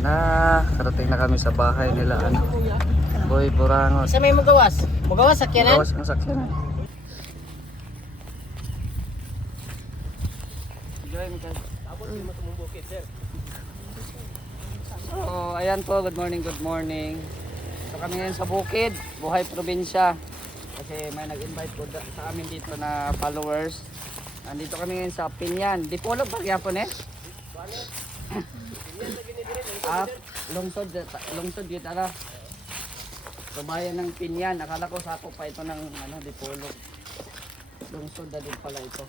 Karating na kami sa bahay nila ano. Boy Burangot. Isa may magawas. Magawas sakyanan. Gawas ang sakyanan. So, ayan po, good morning, good morning. So kami ngayon sa Bukid, Buhay Probinsya. Kasi may nag-invite po sa amin dito na followers. Nandito kami ngayon sa Pinyan. Di po alam pagyapon eh. Lungsod yun ala. So bayan ng Pinyan. Akala ko sakop pa ito ng Dipolog. Lungsod na din pala ito.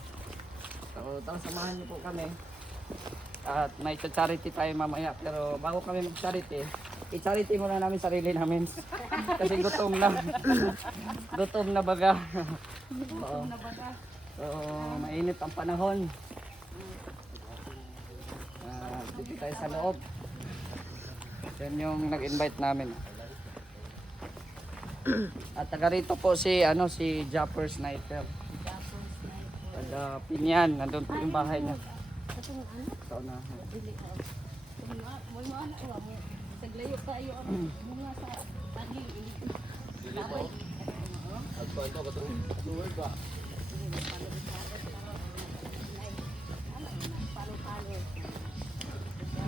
So samahan niyo po kami. At may charity tayo mamaya. Pero bago kami mag-charity, i-charity muna namin sarili namin. Kasi gutom na. Gutom na baga. Oo. So mainit ang panahon. Dito tayo sa loob. Yan yung nag-invite namin. At taga rito po si Japper Sniper. Taga Pinyan, nandun po yung bahay niya. Sa unahan. Saglayo tayo ang bunga sa tagi.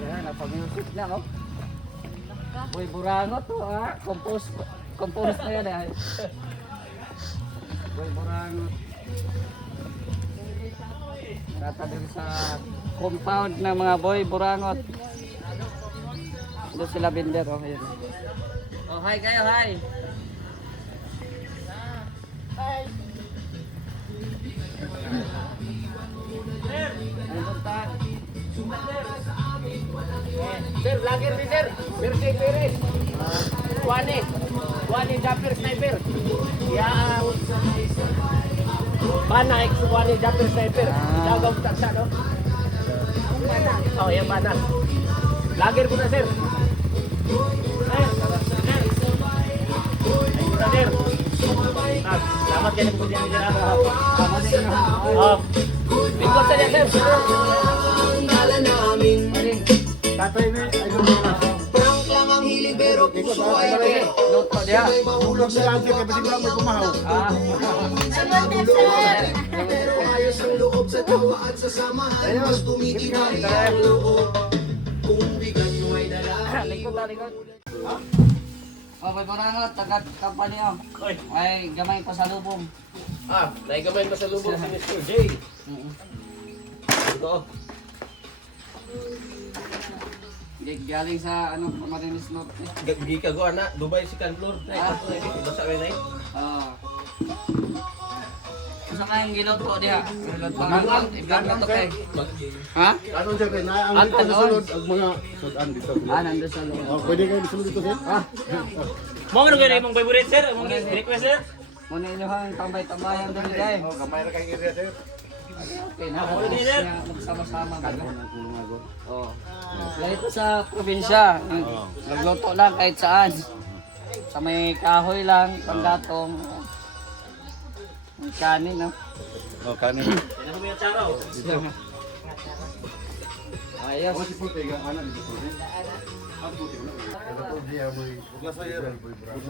Yan, napag-music na oh. Boy Burangot to ha. Compose na yan eh. Boy Burangot. Nata din sa compound ng mga Boy Burangot. Doon sila binder oh. Ayan. Oh, hi kayo, hi. Sir, vlogger ni sir. Percy Perez. Wani Japper Sniper. Yang Bana ex Wani Japper Sniper. Jagaw sa no. Oh, yang Bana. Vlogger ko na sir. Sir. Selamat kayo po diyan dira. Oh. Bingkot sa sir. Tatay na, Prank lang ang hilig pero puso ay luto dia. Ulog sa lagi kay balik lang may kumahaw. pero ayos ang loob sa tawa at sa samahan. Mas tumitibay ang loob. Kung bigat nyo ay dala. Likod. Oh, Boy Burangot, taga company oh. Ay, gamay pa sa lubong. Naigamay pa sa lubong si Mr. J. Ito. Galing sa Camarines Norte. Gigi ka go ana, Dubai second floor. Basta kay nay. Sa kayong giluto diha. Giluto kay. Ha? Ano siya kay na ang dito sa sulod ang mga sudan dito. Nandun sa loob. Oh, pwede kayo sulod dito sir? Mo ano gani imong favorite sir? Imong request sir? Muna inyo hang tambay-tambayan din guys. Oh, gamay ra kay area sir. Okay na. Magsama-sama ka. Oh. Dito sa probinsya, nagluto lang kahit saan. Sa may kahoy lang, panggatong. Kanin, no? Oh, kanin. Ano mo yung charaw? Ayos. Si puti ga ana dito.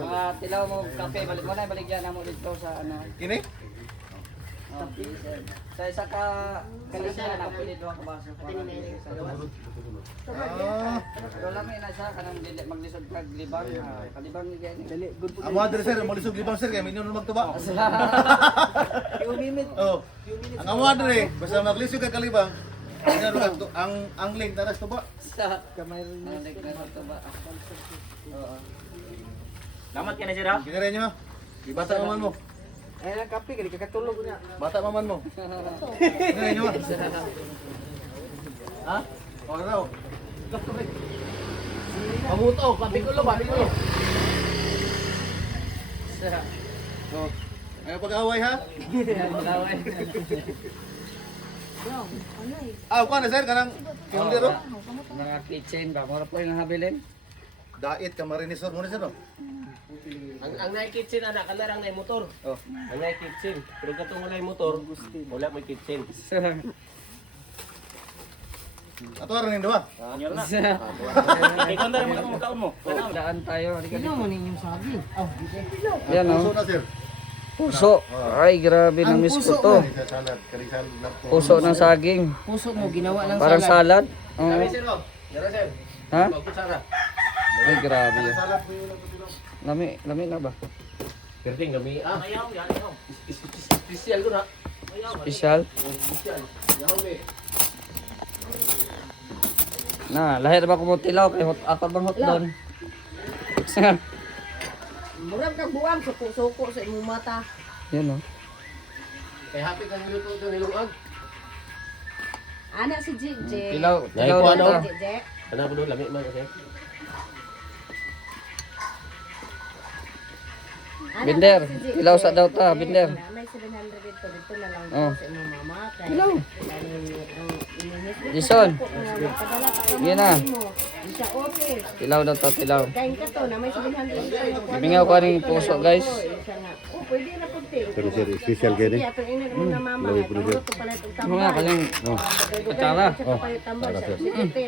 Mga tilaw mo kape, balik mo na, baligyan na mo dito sa Kini? Sa isa ka kalisa na pwede doon kabaso para Pero lang may nasa kanang dili maglisod kag libang, kalibang ni gani. Dali good po. Amo adre sir, mo lisog libang sir kay minyo magtuba. Umimit. Oh. Ang amo adre, basta maglisog ka kalibang. Ang link taras tuba. Sa kamay rin na to ba. Oo. Lamat ka na sir ha? Kinare nyo. Ibata maman mo. Ay lang kape kali kakatulog niya. Bata maman mo. Kinare nyo. Ha? O raw. Pabuto, pabigulo. Oh. Ayaw pag-away ha? Kuha na sir, kanang kindero. Mga kitchen ba, mura po yung habilin. Dait ka marinisor mo na sir no? Ang naik kitchen anak kanarang nay motor. Oh. Ang naik kitchen, pero katong walay motor, wala may kitchen. Ato rin yung dua. Anyo na. Ikaw na rin magkaon mo. Daan tayo. Sino mo ninyong sabi? Oh, Yan Puso oh. na sir. Puso. Ay, grabe na miss ko to. Kari salad, kari salad lang po. Puso ng saging. puso mo ginawa ng Parang salad. Oo. Sir, oh. Yara, sir. Ha? Magkutsara. Ay, grabe yan. Salad po yung napatulong. Lami na ba? Perting kami. Ayaw, yan, ayaw. Special ko na. Ayaw. Special. Special. Ayaw, be. Na, lahir ba ko mo tilaw kay hot ako bang hot doon. murag kang buwang suko-suko sa imong mata. Yan oh. Kaya happy kang minuto ito nilungag. Anak si Jije. Tilaw Lahi ko, daw ano? ta. Jije. Ano ko doon, lamig man kasi. Anak Binder, si Jije. tilaw sa daw ta, binder. May 700 dito na lang Oh. sa imong mama. Kaya Tilaw. ininis mo. Jason. Padala ka sa Yan na. mo. Sa okay. Tilaw daw ta, tilaw. Kain ka to na may 700 dito. Ibingaw ko aning puso, guys. Isa nga. Oh, pwede na punti. Pero sir, special kayo Sige, pero ina mo na mama. Puro to pala itong Ano nga tambal. kanyang atsara. Oh. Tambal sa Sige.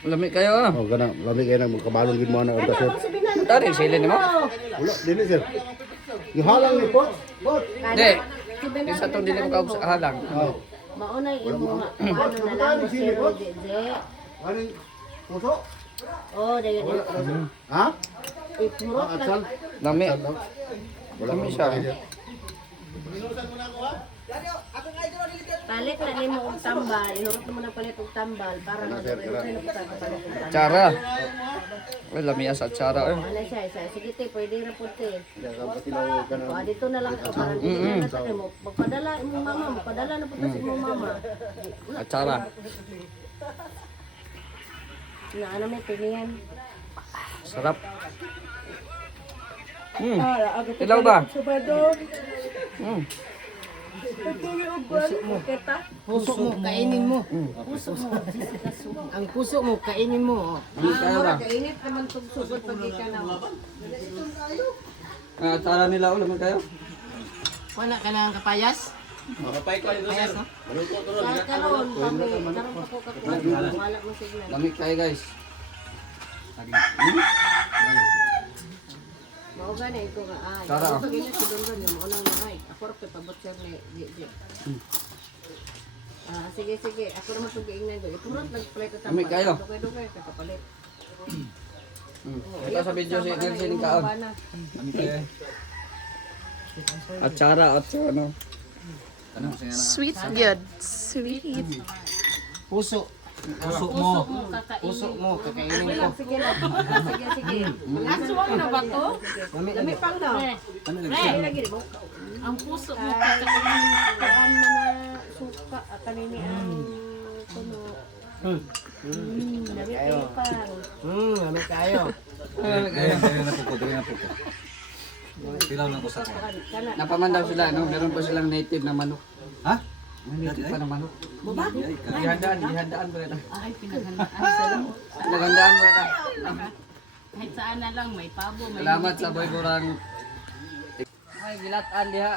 Lami kayo ah. Oh, kana lamig kayo na magkabalong gid mo na Ano orta sir. bang sabihin na? Tari, silin mo. Wala, dili sir. Gihalang ni po. Bot. Hindi. Isa tong dili mo kaog sa halang. Oh. Maunay imo ano na lang mo zero Jije. Ano yung puso? Oh, dahil Ha? ipurot At lang. sal? Lami. Wala Lami mo siya. siya. Palit na nimo og tambal, ihurot mo na palit og tambal para sir, magpalit na palit og tambal. Atsara. Ay, lami sa atsara eh. Ano siya, sige te, pwede ra pud te. Dagang patilaw ka na. O dito na lang to para dito na sa mo. Magpadala imong mama, magpadala na pud sa imong mama. Atsara. Na ano may pilihan. Sarap. Tilaw ba? Puso mo kainin mo. Puso mo. Ang puso mo kainin mo. Kaya ba? Kainit naman tug sugod pag ikanaw. Atsara nila ulo man kayo. Wala ka na kapayas? Makapay ko dito, sir. Maluto ko ron. Karon kami, karon pa ko kakuha. Wala mo signal. Lami kayo guys. Mao gani ito nga ay. Tara. Pag init si Dondon yung mga nang ay. Ako ra pabot sir ni Jije. Sige sige, ako naman tugiing na doon. Ipurot nagpalit at Lami kayo. Dugay-dugay ka kapalit. Ito sa video si Nelson yung kaon. Lami kayo. Atsara, atsara. Sweet good. Sweet. Puso mo. Puso mo kakainin ko. Sige lang. Sige sige. Nasuwang na ba to? Lami pang daw. Lagi mo. Ang puso mo Kuan man na suka kanini ang tuno. Lami kayo pang. Lami kayo. Kana. Napaman daw sila, no? Meron pa silang native na manok. Ha? May native pa na manok. Ihandaan mo rin. Ay, pinaghandaan sa lang. Nagandaan mo rin. Kahit saan na lang, may pabo, may Salamat sa boy burang. Ay, gilatan diha.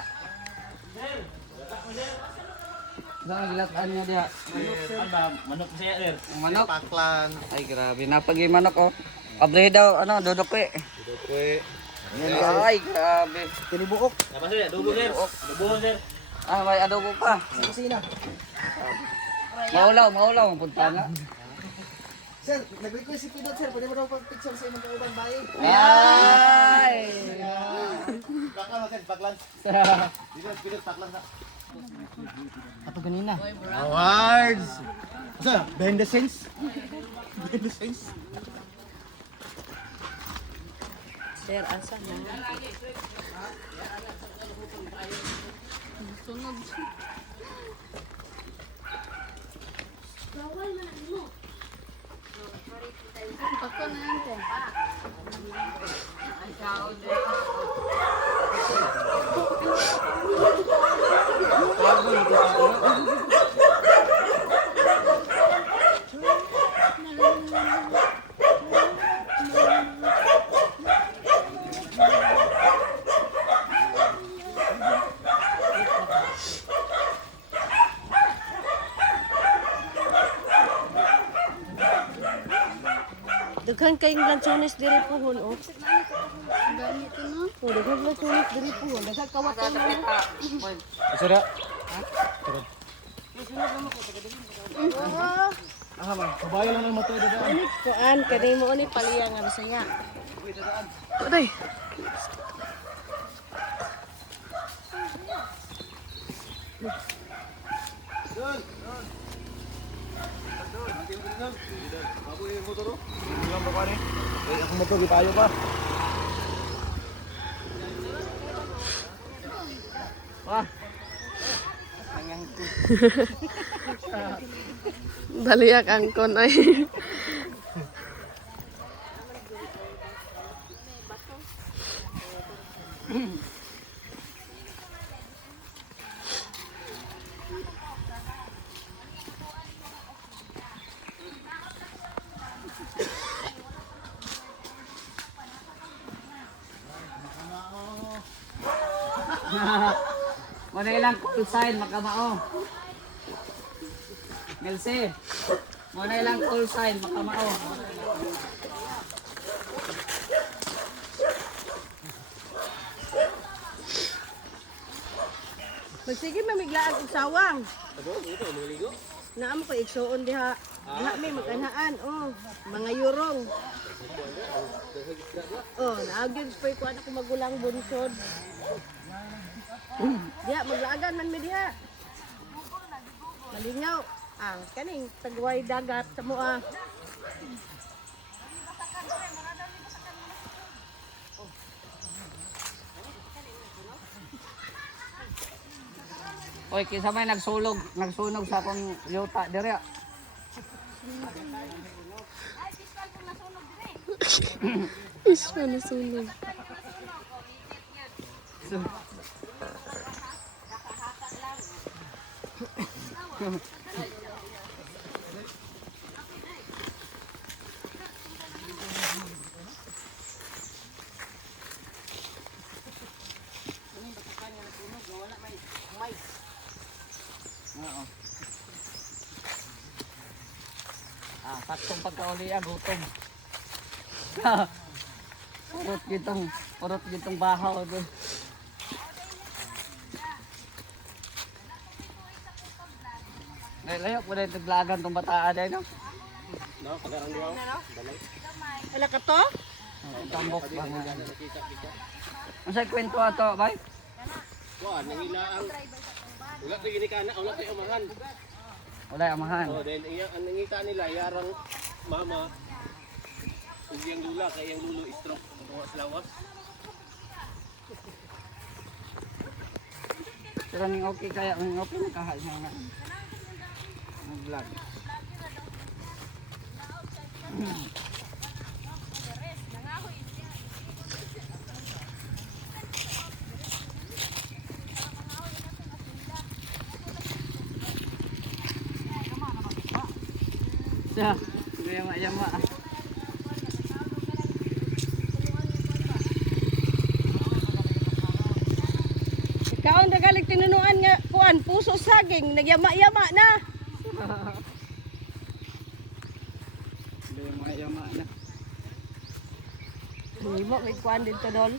Saan gilatan niya diha? Manok siya, sir. Ang manok? Paklan. Ay, grabe. Napagi manok, oh. Abre daw, ano, dudokwe. Ay, grabe. Tinibuok. Apa sir? Adobo, sir. Adobo, sir. Ah, may adobo pa. Maulaw, punta nga. Sir, nag-request si Pidot, sir. Pwede mo daw pag-picture sa imong kaubang bahay. Ay! Paklan na sir, paklan. Dito, paklan na. Ato ganina. Awards. Asa? Behind the scenes? Behind the scenes? Sir, asa na? sunog. Pagko na yan, te. Daghan kay lansones diri pohon oh. Dami ito no. Oh, daghan lansones diri pohon. Daghan kawatan na. Isura. Kabayo lang ng motor dada. Ani kuan kani mo ni paliya nga Bisaya. Aday. Ilang ba pa ni? Ay, ako motor gipayo pa. Wah. Baliak angkon ay. Wala ilang call sign makamao. Melsi. Wala ilang call sign makamao. Magsige mamiglaan og sawang. Naam ko igsuon diha. Diha may makanhaan oh, mga yurong. Oh, naagyon spray ko anak ko magulang bunsod. Diha maglaagan man mi diha. Malingaw. Ah, kaning tagway dagat sa moa. Oy, kinsa may nagsunog sa akong yuta diri. Ispa na sunog. Ah, saktong pagkauli gutom. Purot gitong bahaw do. Layo po na itaglagan tong bataan ay no? Ala ka to? Tambok ba mo yan? Masay kwento ato, bay? Kuan nangilaang. Wala kay gini kana, wala kay amahan. Wala amahan. Oh, then ang nangita nila yarang mama. Ug yang lula kay yang lulo stroke tuwa sa lawas. Pero ning okay kaya ang okay nakahal siya nga. Nag-vlog. Siya, yama-yama. Kaon ra galing tinunuan nga kuan puso saging nagyama-yama na. Yama-yama na. Himo may kuan dito dol.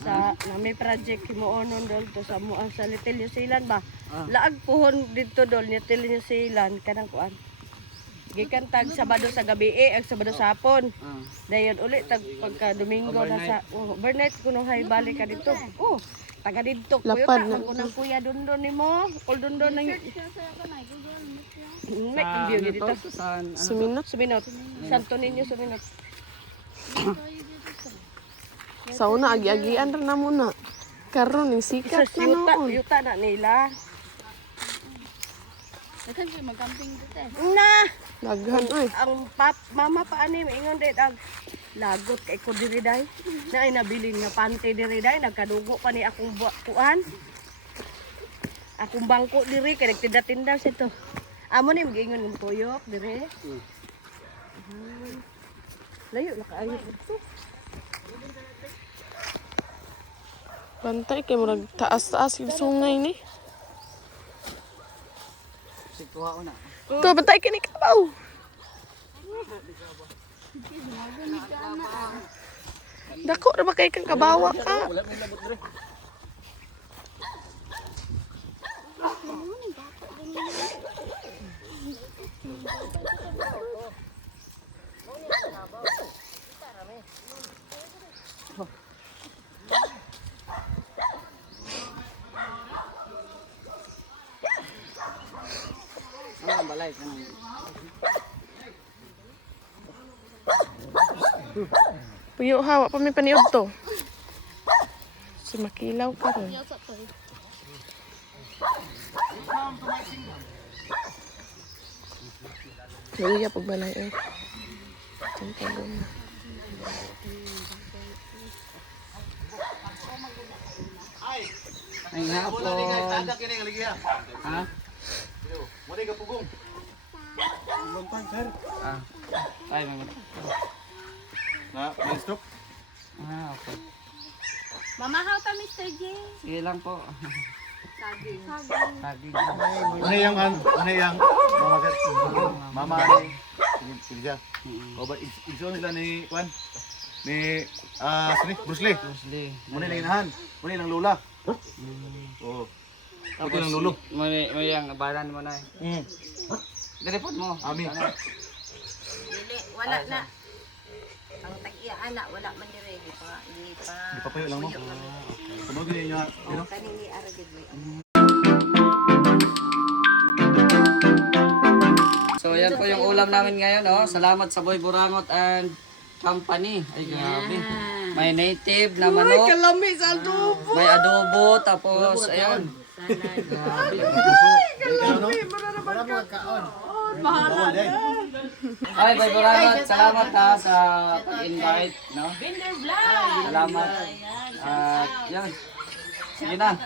Sa na may project himuonon dol to sa mo sa Little New Zealand ba. Laag puhon dito dol Little New Zealand kanang kuan. Gikan tag Sabado sa gabi ang Sabado sa hapon. Dayon uli tag pagka Domingo na sa overnight kuno hay balik ka dito. Oh, taga dito kuya ta kunang kuya dundon nimo. Ol dundon nang may video dito. Suminot. Santo Niño Suminot. Sa una, agi-agian rin na muna. Karon ni sikat na noon. Yuta na nila. Dagan siya mag-camping dito eh. Na! Daghan, oy. Ang mama pa ani ingon dit ang lagot kay ko diri day. Na ay nabilin nga pante diri day, nagkadugo pa ni akong kuan. Akong bangko diri kay nagtinda-tinda sa to. Amo ni giingon ng tuyok diri. Layo na kaayo dito. Bantay kay murag taas-taas yung sungay ni. Sikuha na. To, bantay kay ni kabaw. Dako ra ba kay kang kabawa ka? Wala may labot dre. Ano ang balay? Puyo hawa pa may paniod to. Si makilaw ka ron. Yasa to eh. Luya pag balay eh. Tampalon. Ay nga po. Wala ni guys, tadak kini kaligya. Ha? Mo di ka pugong. Ah. Ay, may Na, may stroke. Ah, okay. Mamahaw ta, Mr. J. Sige lang po. Saging. Saging. Ano yang mama sir? Mama ni Silja. O ba igsoon nila ni Juan? Ni sini Bruce Lee. Mostly. Muna lang inahan. Muna lang lula. Oo. Tapos ng lulo. May yung balan mo na eh. Direpot mo. Ami. Dili, wala na. Ang tag-iya anak, wala man dire. Di pa. Di pa payo lang mo. Kumag niya, you know? Kanini aragid mo. So yan po yung ulam namin ngayon. Oh. Salamat sa Boy Burangot and Company. Ay grabe. May native na manok. Ay kalami sa adobo. May adobo. Tapos ayun. Grabe. Ay, Boy Burangot. Salamat ha sa pag-invite. No? Salamat. At yan. Sige na.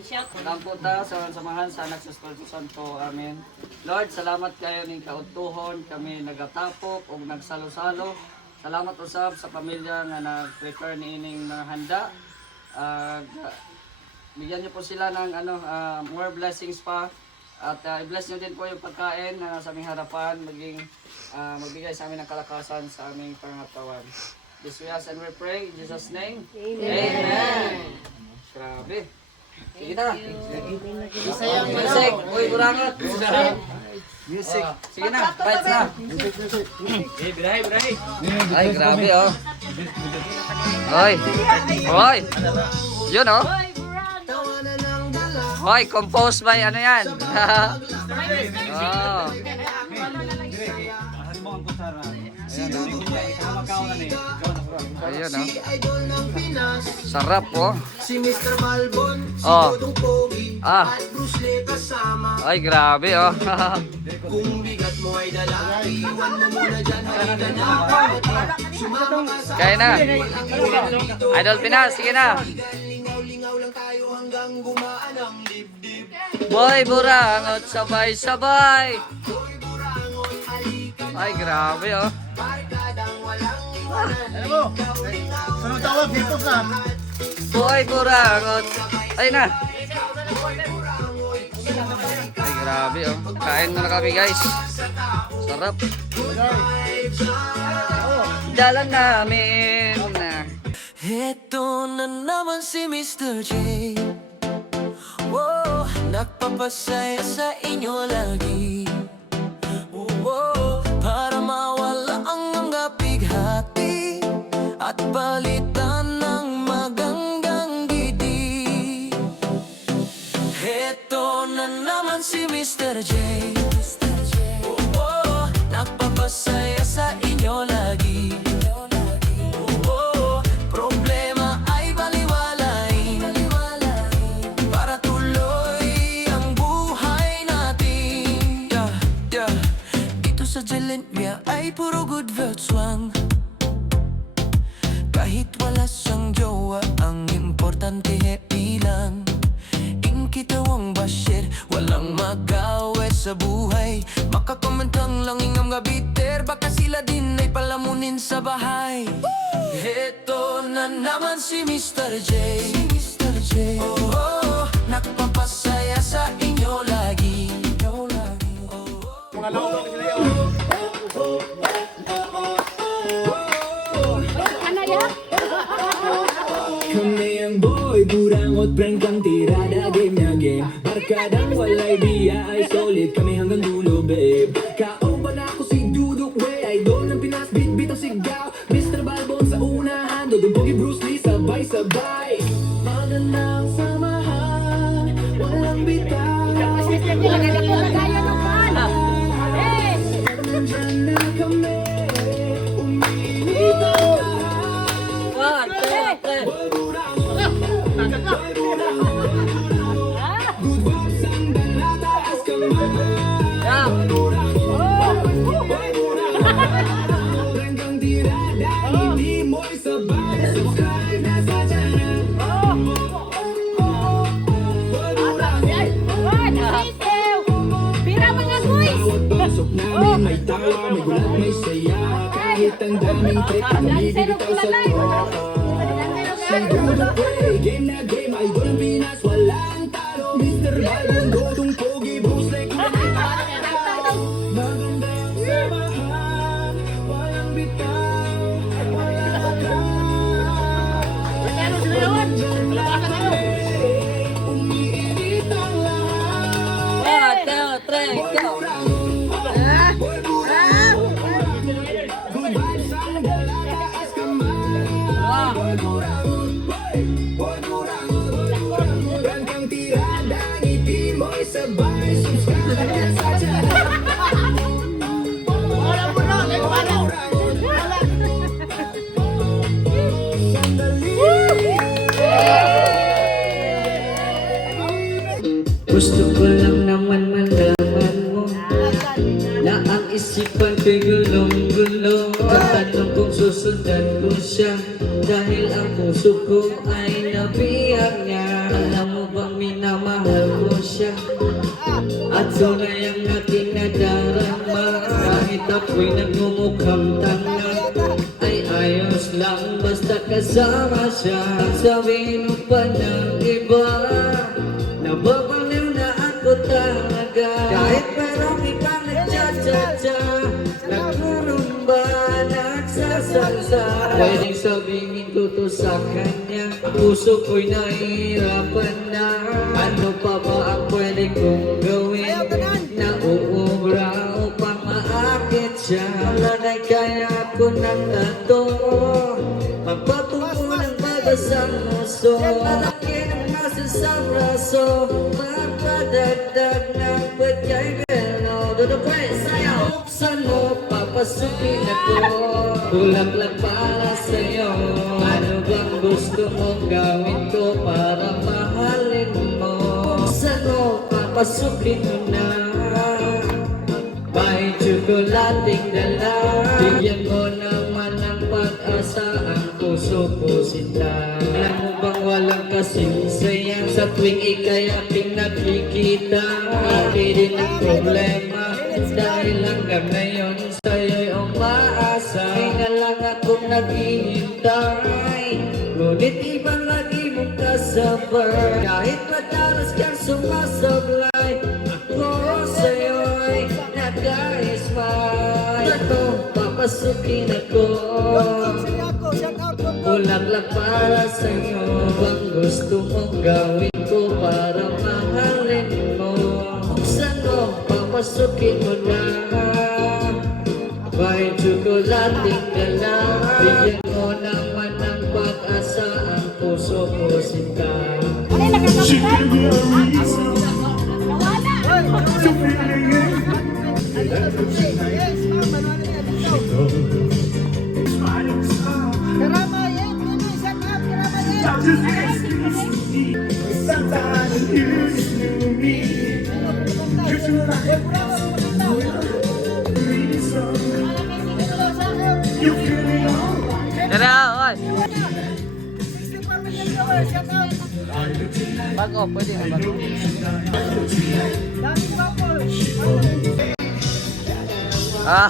Salamat po ta sa samahan sa nagsaspaltusan po amin. Lord, salamat kayo ng kautuhon. Kami nagatapok o nagsalo-salo. Salamat usab sa pamilya nga nag-prepare ni ining mga handa. Bigyan niyo po sila ng more blessings pa. At i-bless niyo din po yung pagkain na nasa aming harapan. Magbigay sa amin ng kalakasan sa aming pangatawan. This we ask and we pray in Jesus' name. Amen. Grabe. Sige na. Music. Uy, Burangot. Music. Sige na. Bites na. Birahe. Ay, grabe oh. Hoy. Hoy. Yun oh. Hoy, composed by ano yan? Oh. Ayan oh. Sarap oh. Si Mr. Malbon, si Oh. Dodong Pogi, Ah. at Bruce Lee kasama. Ay, grabe oh. Kung bigat mo ay dala, iwan mo muna dyan, halika na. Sumama ka sa Kaya na. Idol Pinas, sige na. lingaw-lingaw lang tayo hanggang gumaan ang dibdib. Boy Burangot, sabay-sabay. Boy Burangon, halika, Ay, grabe oh. barkadang walang iwanan. Ano mo? Sunod tawag dito sa. Boy Burangot. Ay na. Ay, grabe oh. Kain muna kami guys. Sarap. Dalan namin. Heto na naman si Mr. J. Whoa, nagpapasaya sa inyo lagi. Whoa, para mawala ang bighati at palitan ng magandang gidi. Heto na naman si Mr. J. Whoa, nagpapasaya sa inyo lagi. Ay puro good vibes lang. Kahit wala siyang jowa, ang importante ilang inkitawang bashir, walang magawe sa buhay. Makakomentang lang ingam nga bitter, baka sila din ay palamunin sa bahay. Heto na naman si Mr. J. Oh, nagpapasaya sa inyo lagi. Mga lawak lang sila yun. Kamot prank ang tirada, game na game. Barkadang walay biya ay solid, kami hanggang dulo, babe. Kauban ako si Dudok, way idol ng Pinas, beat ang sigaw. Mr. Balbon sa unahan, Dodong Pogi Bruce Lee, sabay-sabay. Magandang samahan, walang bitaw. Nandyan na kami, umiinit ang lahat. Good vibes ang dala, taas kamay. Renggang tirada, hindi mo'y sabay. Subscribe na sa channel. Bawat pasok namin may tawa, may gulat, may saya. Kahit ang daming trip, kami bibitaw sa tropa. Siguro play, game na game, idol ang Pinas, walang talo. Mr. Balbon, Dodong Pogi, Bruce Lee, magandang samahan, walang bitaw, walang bitaw. Nandyan na kami, umiinit ang lahat. Good vibes ang dala, taas kamay. Rangkang tirada, ngiti mo'y sabay. Subscribe na sa channel. Gusto ko lang naman malaman mo na ang isipan ko'y gulong-gulong. Tatanong kung susundan ko siya dahil ang puso ko ay nabiyag niya. Alam mo bang minamahal ko siya at tunay ang aking nadarama. Kahit ako'y nagmumukhang tanga ay ayos lang basta kasama siya. Sabihin mo pa ng iba, nababaliw na ako talaga. Kahit merong ibang nagcha-cha-cha, nagkurumba, nagsasalsa. Pwedeng sabihin ko to sa kanya, puso ko'y nahihirapan na. Ano pa ba ang pwede kong gawin na uubra upang maakit siya? Malanay kaya ako ng tato, magpatungo ng bagasang muso. Malaki ng masasang raso, magpadagdag ng padyay belo. Dodokwe, sayaw, buksan mo, papasukin ako. Bulaklak para sa'yo, ano bang gusto mong gawin ko para mahalin mo? Buksan mo, papasukin mo na. May tsokolating dala, bigyan mo naman ng pag-asa ang puso ko sila. Alam mo bang walang kasing saya sa tuwing ika'y ating nakikita? Laki din ang problema dahil hanggang ngayon sa'yo'y umaasa. Ay na lang akong naghihintay, ngunit ibang lagi mong kasabay. Kahit madalas kang sumasablay, ako sa'yo'y nag-a-smile. Ito, papasukin ako, bulaklak para sa'yo. Bang gusto mong gawin ko para mahalin mo? Buksan mo, papasukin mo na. May tsokolating dala, bigyan mo naman ng pag-asa ang puso ko sinta. Bago, pwede na bago. Ah,